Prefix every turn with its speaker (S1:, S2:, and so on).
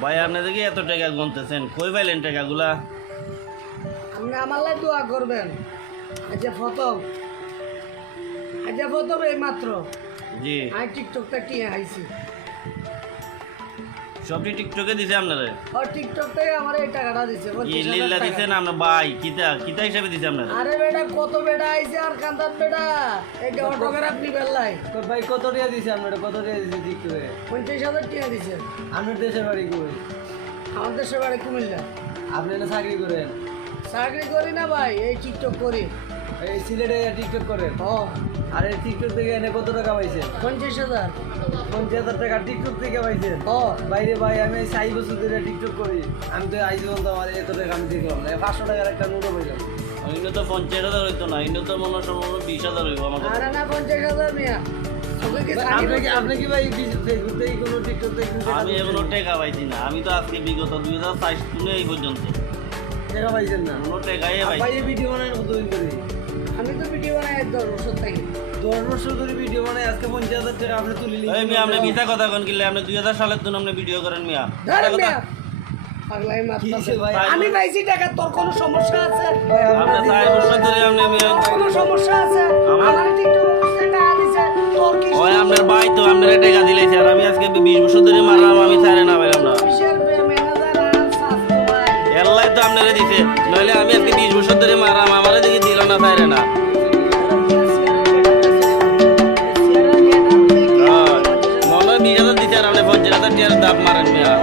S1: ভাই আপনি দেখি এত টাকা গুনতেছেন। কই পাইলেন টাকাগুলা?
S2: আপনি আমার লাই দোয়া করবেন। আচ্ছা ফটো আচ্ছা ফটো এই মাত্র
S1: জি।
S2: আমি টিকটকটা টিয়ে আইছি
S1: সবটি টিকটকে দিছে আপনারে?
S2: আর টিকটকটাই আমার এই টাকাটা দিছে
S1: কি
S2: টাকা।
S1: দিছেন আপনার ভাই কিতা কিতা হিসাবে দিছে আপনারে?
S2: আরে বেটা কত বেটা আইছে আর কান্দার বেটা? নিবেন লাই।
S3: তো ভাই কত টাকা দিছে? আপনারে কত টাকা দিছে টিকটকে?
S2: পঞ্চাশ হাজার টিয়া দিছে।
S3: আপনার দেশের বাড়ি কই?
S2: আমাদের দেশের বাড়ি কুমিল্লা।
S3: আপনি না চাকরি করেন?
S2: চাকরি করি না ভাই এই টিকটক করি।
S3: এই সিলেটে টিকটক করেন
S2: ও
S3: আর এই টিকটক থেকে এনে কত টাকা পাইছেন?
S2: পঞ্চাশ হাজার।
S3: পঞ্চাশ হাজার টাকা টিকটক থেকে পাইছেন?
S2: ও
S3: বাইরে ভাই আমি এই চাই বছর ধরে টিকটক করি। আমি তো আইজ বলতো আমার এত টাকা আমি দেখলাম না। পাঁচশো টাকার একটা নোটও পাইলাম
S1: ইন্ডো তো পঞ্চাশ হাজার হইতো না। ইন্ডো তো মনে হয় সম্ভবত বিশ হাজার হইব আমাকে
S2: আরে না পঞ্চাশ হাজার মিয়া।
S3: আপনি কি ভাই ফেসবুক থেকে কোনো টিকটক থেকে
S1: আমি এখনও টাকা পাইছি না। আমি তো আজকে বিগত দুই হাজার বাইশ তুলে এই পর্যন্ত।
S3: টাকা পাইছেন না?
S1: কোনো টাকাই
S3: ভাই
S1: পাইছি
S3: ভিডিও বানায় কতদিন করে
S2: আমি তো ভিডিও বানাই দশ বছর থেকে।
S3: দশ বছর ধরে ভিডিও বানায় আজকে পঞ্চাশ হাজার টাকা আপনি তুলে
S1: এই মিয়া আপনি মিথ্যা কথা কোন কিনলে আপনি দুই হাজার সালের দিন আপনি ভিডিও করেন মিয়া।
S2: ধরেন মিয়া। পাগলাই মারতাছে।
S3: কিসে ভাই?
S2: আমি পাইছি টাকা তোর কোনো সমস্যা আছে?
S1: আপনি চার বছর ধরে আপনি মিয়া
S2: কোনো সমস্যা আছে?
S1: আমার-
S2: আমার টিকটক টাকা দিছে তোর কি
S1: ওই আপনার ভাই তো আপনার টাকা দিলেছে আর আমি আজকে বিশ বছর ধরে মারলাম। নইলে আমি আজকে বিশ
S2: বছর ধরে মারাম আমার দিকে
S1: দিল না পারে না। হ্যাঁ। মনে হয় বিশ হাজার দিতে আর আপনি পঞ্চাশ হাজার টিয়ার দাম মারেন মেয়া।